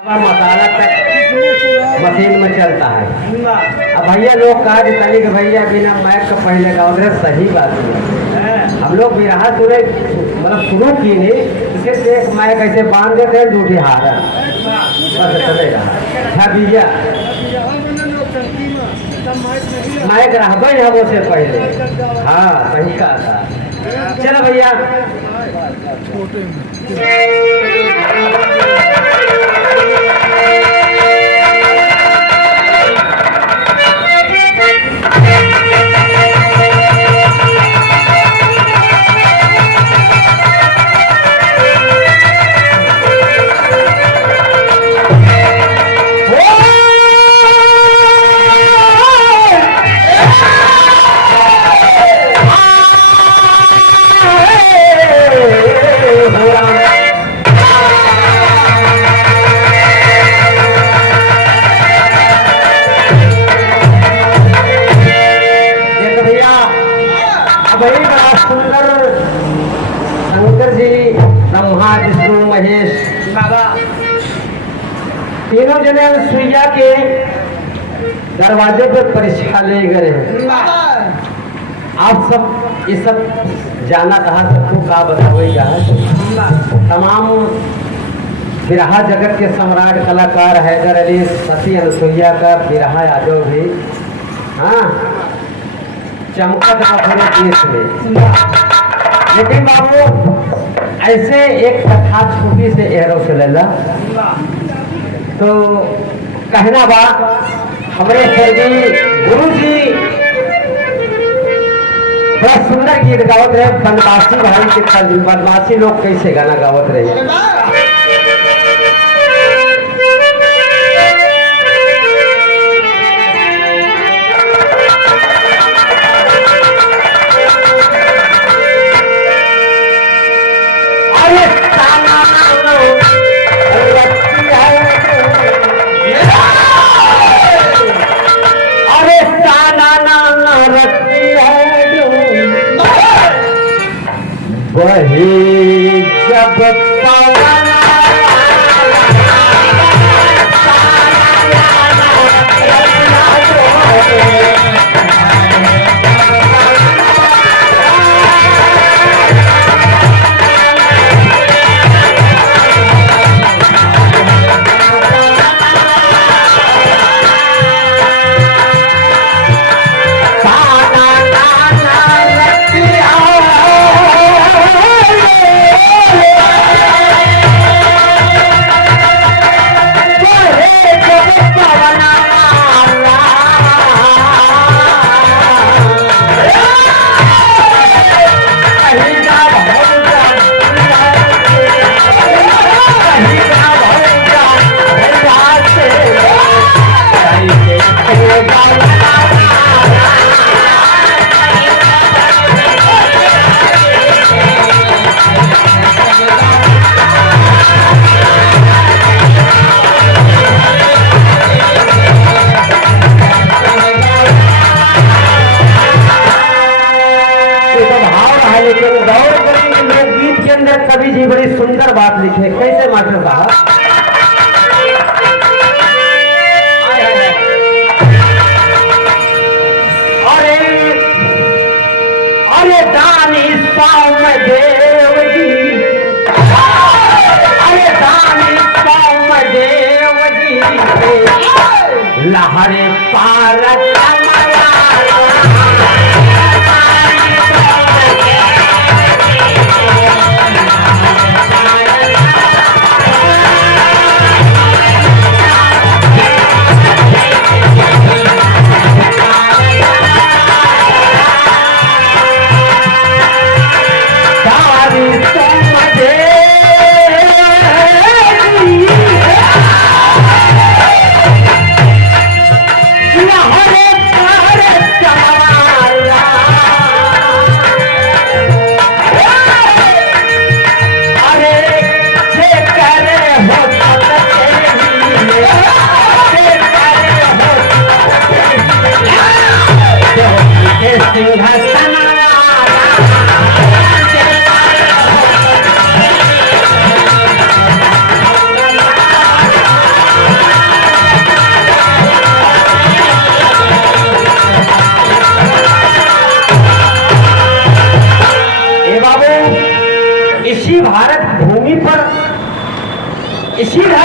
मसाला तक मशीन में चलता है। अब भैया लोग कहा कि तनिक भैया बिना मैक का पहले का उधर सही बात है। हम लोग भी रहा सुने मतलब शुरू की नहीं, सिर्फ एक मैक ऐसे बांध देते हैं दूठी हाथ बस चले रहा। अच्छा भैया मैक रहबे है वो से पहले। हाँ सही कहा था। चलो भैया शंकर जी ब्रह्मा विष्णु महेश तीनों जने सुइया के दरवाजे पर परीक्षा ले गए हैं। आप सब ये सब जाना कहा सबको का बतावेगा। तमाम बिरहा जगत के सम्राट कलाकार हैदर अली सती अनुसुईया का बिरहा यादव भी हाँ चमकत अपने देश में। लेकिन बाबू ऐसे एक कथा छोटी से एहरो से लेला तो कहना बा हमारे स्वर्गीय गुरु जी बड़ा सुंदर गीत गावत रहे। बनवासी भाई के तर्ज बनवासी लोग कैसे गाना गावत रहे। वही जब पवन कवि जी बड़ी सुंदर बात लिखे। कैसे मास्टर साहब? अरे अरे दानी सौमदेव जी, अरे दानी सौमदेव जी लहरे पार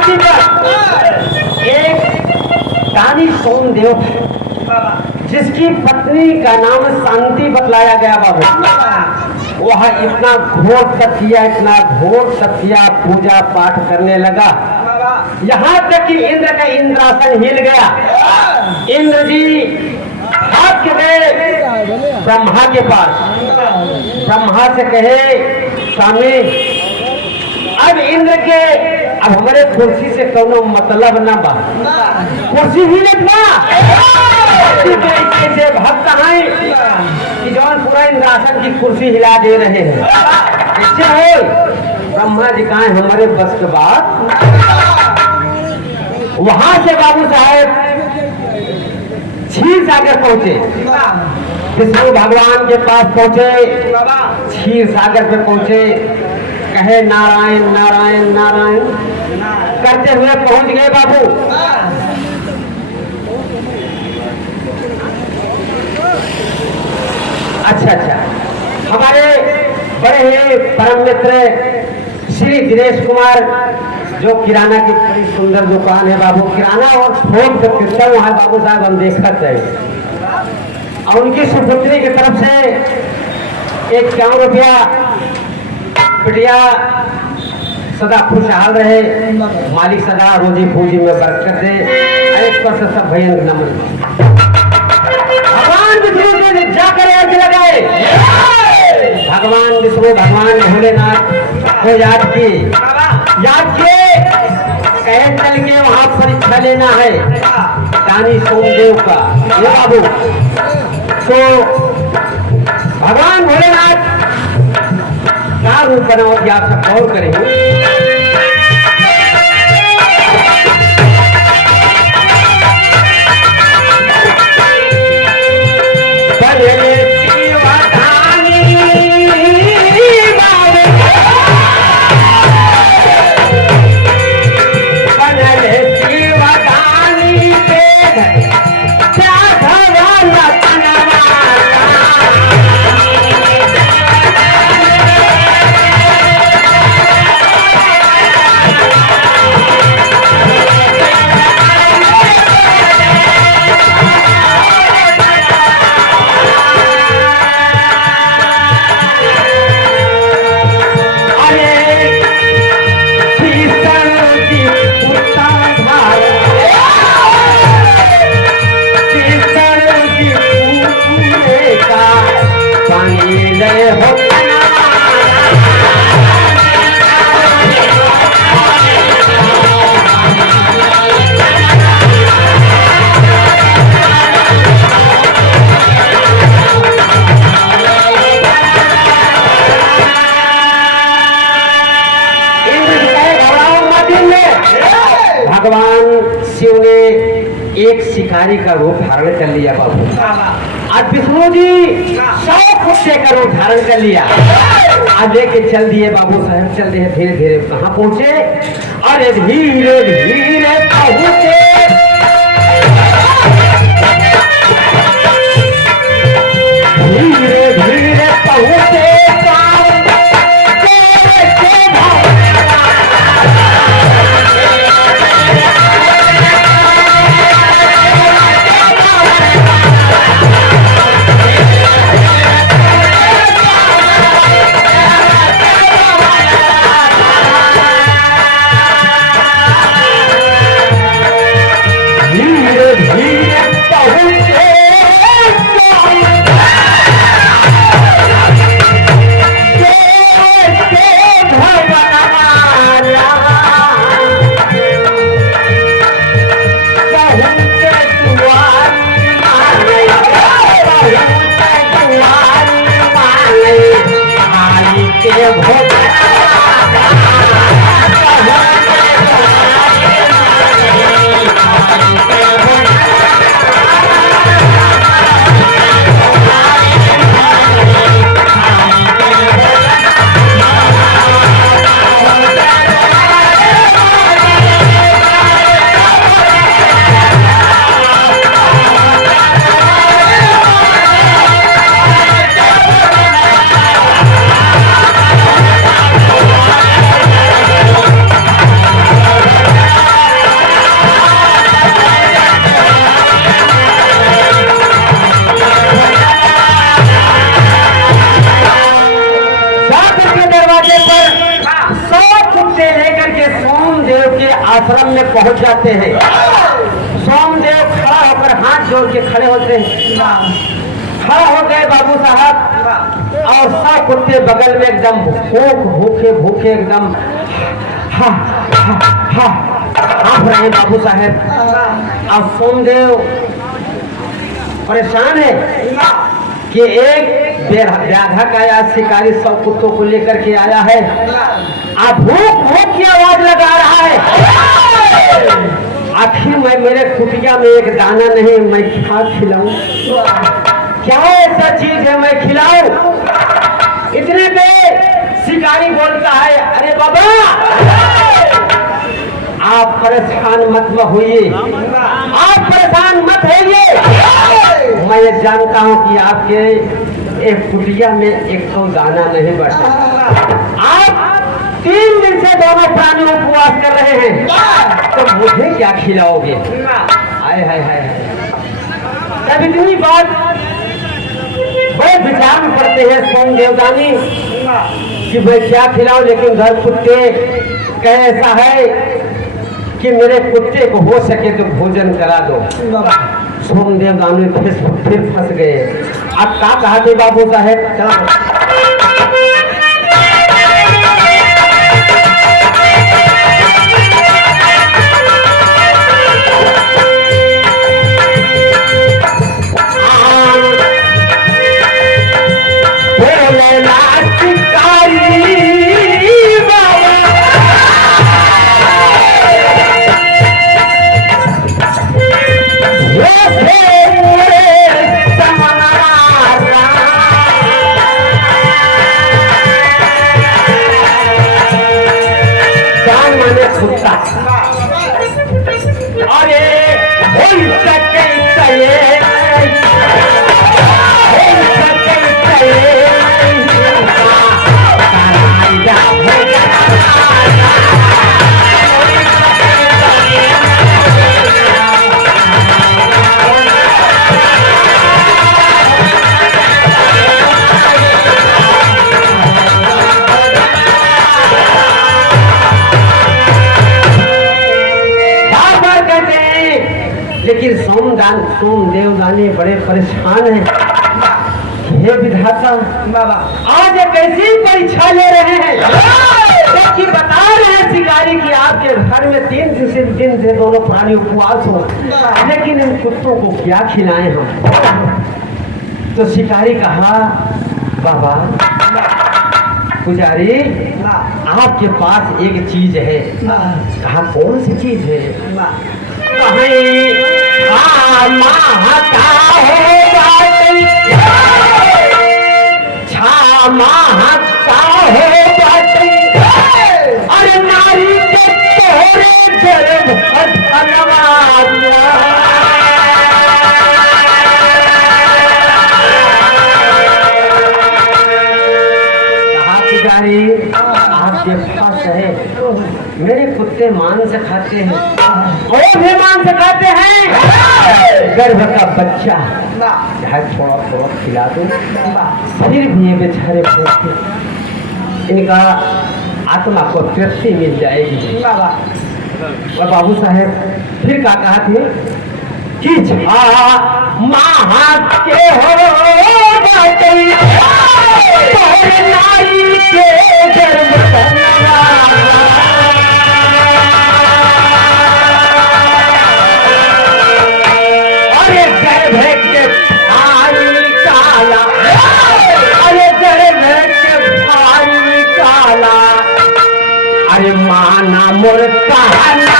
धरती पर एक रानी सोमदेव जिसकी पत्नी का नाम शांति बतलाया गया बाबू। वह इतना घोर सत्या पूजा पाठ करने लगा, यहाँ तक कि इंद्र का इंद्रासन हिल गया। इंद्र जी हाथ के गए ब्रह्मा के पास, ब्रह्मा से कहे स्वामी अब इंद्र के अब हमारे कुर्सी से कोनो मतलब ना बा, कुर्सी ही ना कैसे भक्त हैं कि जौन पूरा इंद्रासन की कुर्सी हिला दे रहे हैं, कैसे हो? ब्रह्मा जी कहा हमारे बस के बात। वहां से बाबू साहेब क्षीर सागर पहुंचे, विष्णु भगवान के पास पहुंचे, क्षीर सागर पे पहुंचे, कहे नारायण नारायण नारायण करते हुए पहुंच गए बाबू। अच्छा, हमारे बड़े ही परम मित्र श्री दिनेश कुमार जो किराना की बड़ी सुंदर दुकान है बाबू, किराना और थोक विक्रेता वहाँ बाबू साहब हम देखा थे, और उनकी सुपुत्री की तरफ से 51 रुपया बिटिया सदा खुशहाल रहे, मालिक सदा रोजी पूजी में बरकत दे, एक पर से सब भैया नमन। भगवान विष्णु ने जाकर अर्ज लगाए, भगवान विष्णु भगवान भोलेनाथ को याद किए, कहे चल के वहां परीक्षा लेना है रानी सोमदेव का ये बाबू। तो भगवान भोलेनाथ क्या रूप बनाओ कि आप सब गौर करेंगे। भगवान शिव ने एक शिकारी का रूप धारण कर लिया बाबू। आज विष्णु जी 100 कुत्ते का रूप धारण कर लिया, आज लेके चल दिए बाबू साहब, चल दिए धीरे धीरे। कहाँ पहुंचे? अरे धीरे धीरे पहुंचे, धीरे धीरे पहुंचे पहुंच जाते हैं। सोमदेव खड़ा होकर हाथ जोड़ के खड़े होते हैं। खड़ा हो गए बाबू साहब और सब कुत्ते बगल में एकदम भूखे भूखे एकदम हाँफ रहे हैं बाबू साहब। अब सोमदेव परेशान है कि एक व्याधा का या शिकारी सब कुत्तों को लेकर के आया है। अब भूख भूख की आवाज लगा रहा है। आखिर मैं मेरे कुटिया में एक दाना नहीं, मैं क्या खिलाऊं? क्या ऐसा चीज है मैं खिलाऊं? इतने पे शिकारी बोलता है, अरे बाबा आप परेशान मत होइए, आप परेशान मत होइए। मैं ये जानता हूँ कि आपके एक कुटिया में एक तो दाना नहीं बचा। आप 3 दिन से दोनों प्राणी उपवास कर रहे हैं, तो मुझे क्या खिलाओगे? हाय हाय हाय। तब इतनी बात बड़े विचार में पड़ते हैं सोमदेव दानी कि मैं क्या खिलाऊं, लेकिन घर कुत्ते कहे ऐसा है कि मेरे कुत्ते को हो सके तो भोजन करा दो। सोमदेव दानी फिर फंस गए। अब क्या कहा थे बाबू साहेब? चला लेकिन सोमदेव दानी बड़े परेशान हैं। हे विधाता बाबा, आज एक ऐसी परीक्षा ले रहे हैं जबकि बता रहे हैं शिकारी कि आपके घर में 3 दिन से दोनों प्राणी उपवास हो, लेकिन इन कुत्तों को क्या खिलाएं हम? तो शिकारी कहा, बाबा पुजारी आपके पास एक चीज है। कहा कौन सी चीज है? अरे नारी के तोरे आपके पास है, मेरे कुत्ते मांस खाते हैं और भी मांस खाते हैं। गर्भ का बच्चा चाहे थोड़ा थोड़ा खिला दो, फिर भी ये बेचारे भूखे, इनका आत्मा को तृप्ति मिल जाएगी। और बाबू साहेब फिर क्या कहा थे कि के हो नारी के गर्भ अरे माना मोर कहना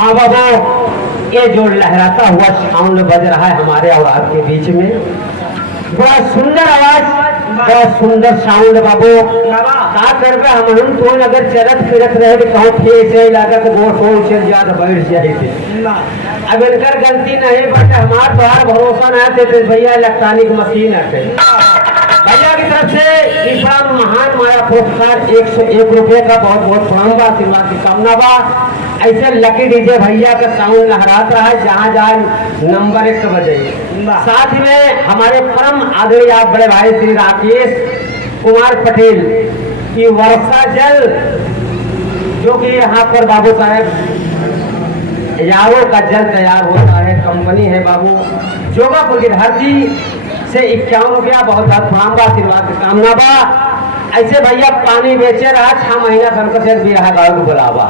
हाँ बाबू, ये जो लहराता हुआ साउंड बज रहा है हमारे और आपके बीच में, बड़ा सुंदर आवाज, बड़ा सुंदर साउंड बाबू। का करबे हम तो अगर चलत फिरत रहे तो कहूँ ठीक है लागत गोट हो चल ज्यादा बैठ जाए थे। अब इनकर गलती नहीं, बट हमार द्वार भरोसा नहीं थे तो भैया इलेक्ट्रॉनिक मशीन है भैया की तरफ से इस बार महान माया पुरस्कार 101 रुपये का बहुत बहुत प्रणाम बा, आशीर्वाद की कामना बा। ऐसे लकी डीजे भैया का साउंड लहराता रहा जहाँ जहाँ नंबर 1 बजे। साथ में हमारे परम आदरणीय आप बड़े भाई श्री राकेश कुमार पटेल की वर्षा जल, जो कि यहाँ पर बाबू साहेब यारों का जल तैयार होता है, कंपनी है बाबू जोगापुर की धरती से 51 रुपया, बहुत बहुत प्रणाम बा, आशीर्वाद की कामना बा। ऐसे भैया पानी बेचे रहा 6 महीना धनकर से भी रहा गाँव को बुलावा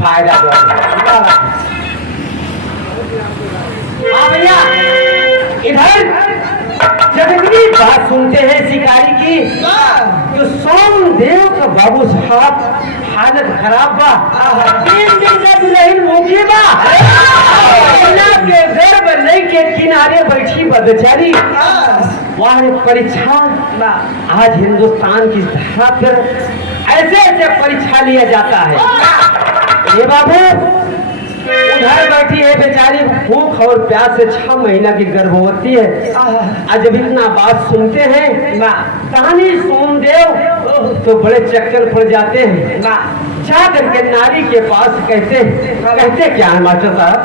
फायदा भैया। इधर जब इतनी बात सुनते हैं शिकारी की तो सोमदेव का बाबू साहब हालत खराब बा, 3 दिन का दुल्हन मूंगी बा, के गर्भ नहीं के किनारे बैठी बा बेचारी। वह परीक्षा आज हिंदुस्तान की धरा पर ऐसे ऐसे परीक्षा लिया जाता है। ये बाबू उधर बैठी है बेचारी, भूख और प्यास से 6 महीना की गर्भवती है। आज जब इतना बात सुनते हैं कहानी सोमदेव तो बड़े चक्कर पड़ जाते हैं। जा करके नारी के पास कहते क्या है मास्टर साहब?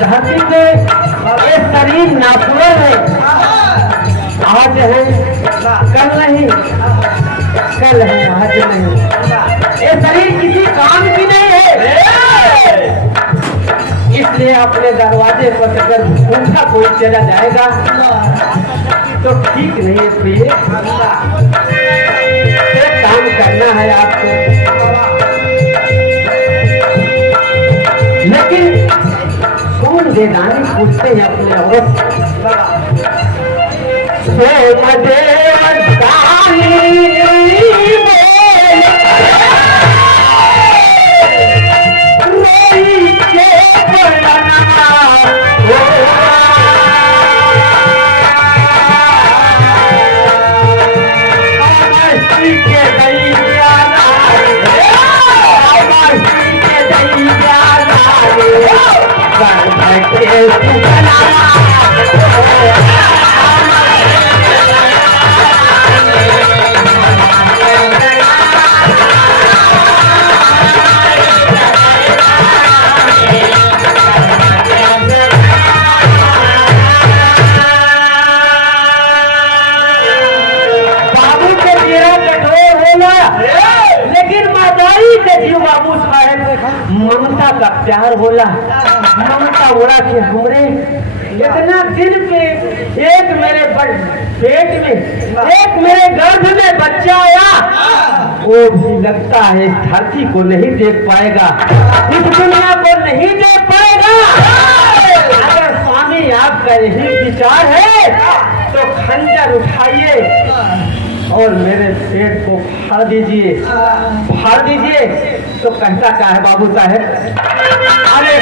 धरती पे ये शरीर नापुरन है, आज है कल नहीं, कल है आज नहीं। ये शरीर किसी काम की नहीं है, इसलिए अपने दरवाजे पर अगर भूखा कोई चला जाएगा तो ठीक नहीं है। प्रिय एक काम करना है आपको, लेकिन कौन देदानी पूछते हैं अपने औरत ममता का प्यार होला, ममता उड़ा के हमरे इतना दिल पे एक मेरे पेट में, एक मेरे गर्भ में बच्चा आया, वो भी लगता है इस धरती को नहीं देख पाएगा, इस दुनिया को नहीं देख पाएगा। अगर स्वामी आपका यही विचार है तो खंजर उठाइए और मेरे पेट को फाड़ दीजिए, फाड़ दीजिए। तो कहता क्या है बाबू साहेब? अरे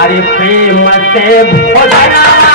अरे प्रेम से भोजना